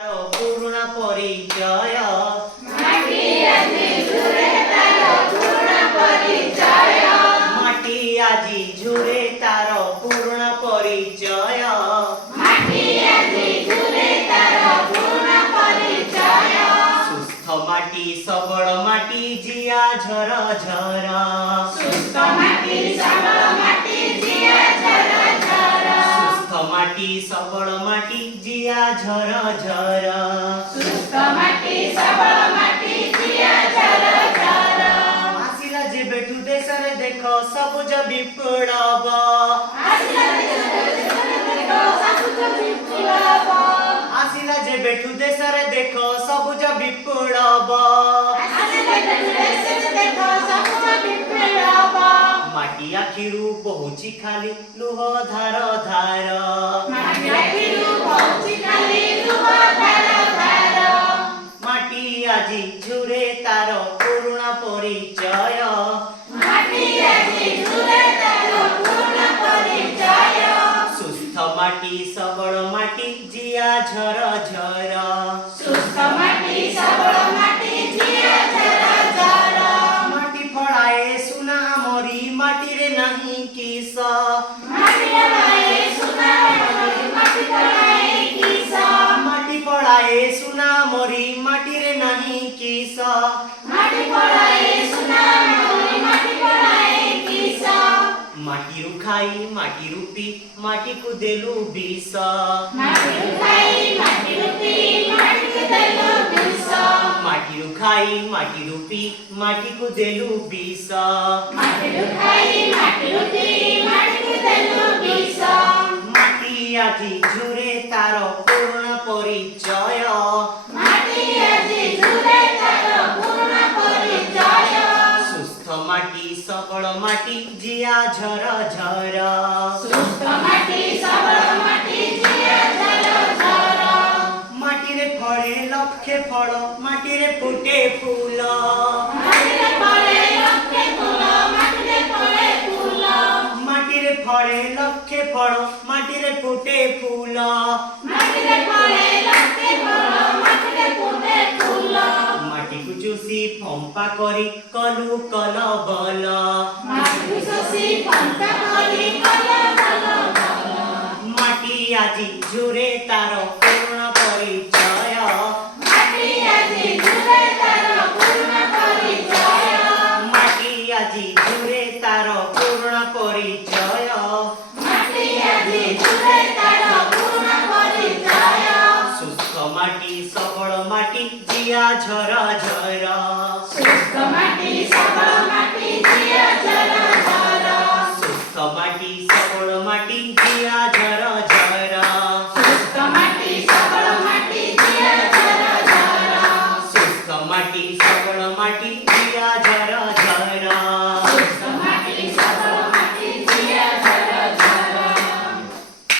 पूर्ण परिचय माटी आजी झुरे तारो पूर्ण परिचय माटी आजी झुरे तारो पूर्ण परिचय माटी आजी झुरे तारो पूर्ण परिचय सुस्थ माटी सबळ माटी जिया झर झर सुस्थ माटी सबळ माटी जिया झर झर सुस्थ माटी सबळ माटी जिया झर झर सुस्थ माटी सबळ माटी जिया झर झर ଆସିଲା ଯେବେଠୁ ଦେଶରେ ଦେଖ ସବୁଜ ବିପ୍ଳବ ଆସିଲା ଯେବେଠୁ ଦେଶରେ ଦେଖ ସବୁଜ ବିପ୍ଳବ ମାଟି ଆଖିରୁ ବହୁଛି ଖାଲି ଲୁହ ଧାର ଧାର ମାଟି ଆଜି ଝୁରେ ତାର ପୁରୁଣା ପରିଚୟ ସୁସ୍ଥ ମାଟି ସବଳ ମାଟି ଜିଆ ଝର ଝର ମାଟି ଫଳାଏ ସୁନା ଆମରି ମାଟିରେ ନାହିଁ କିସ ମାଟି ଫଳାଏ ସୁନା ଆମରି ମାଟିରେ ନାହିଁ କିସ ମାଟିରୁ ଖାଇ ମାଟିରୁ ପି ମାଟିକୁ ଦେଲୁ ବିଷ ମାଟିରୁ ଖାଇ ମାଟିରୁ ପି ମାଟିକୁ ଦେଲୁ ବିଷ ମାଟି ଆଜି ଝୁରେ ତାର ପୁରୁଣା ପରିଚୟ ସୁସ୍ଥ ମାଟି ସବଳ ମାଟି ଜିଆ ଝର ଝର ମାଟିରେ ଫଳେ ଲକ୍ଷେ ଫଳ ମାଟିରେ ଫୁଟେ ଫୁଲ ମାଟିରେ ଫଳେ ଲକ୍ଷେ ଫଳ ମାଟିରେ ଫୁଟେ ଫୁଲ ମାଟିକୁ ଚୁଷି ଫମ୍ପା କରି କଲୁ କଲ ବଲ ମାଟି ଆଜି ଝୁରେ ତାର ପୁରୁଣା ପରିଚୟ ମାଟି ଆଜି ଝୁରେ ତାର ପୁରୁଣା ପରିଚୟ ସୁସ୍ଥ ମାଟି ସବଳ ମାଟି ଜିଆ ଝର ଝର ସୁସ୍ଥ ମାଟି ସବଳ ମାଟି ଜିଆ ଝର ଝର ସୁସ୍ଥ ମାଟି ସବଳ ମାଟି ଜିଆ ଝର ଝର ସୁସ୍ଥ ମାଟି ସବଳ ମାଟି ଜିଆ ଝର ଝର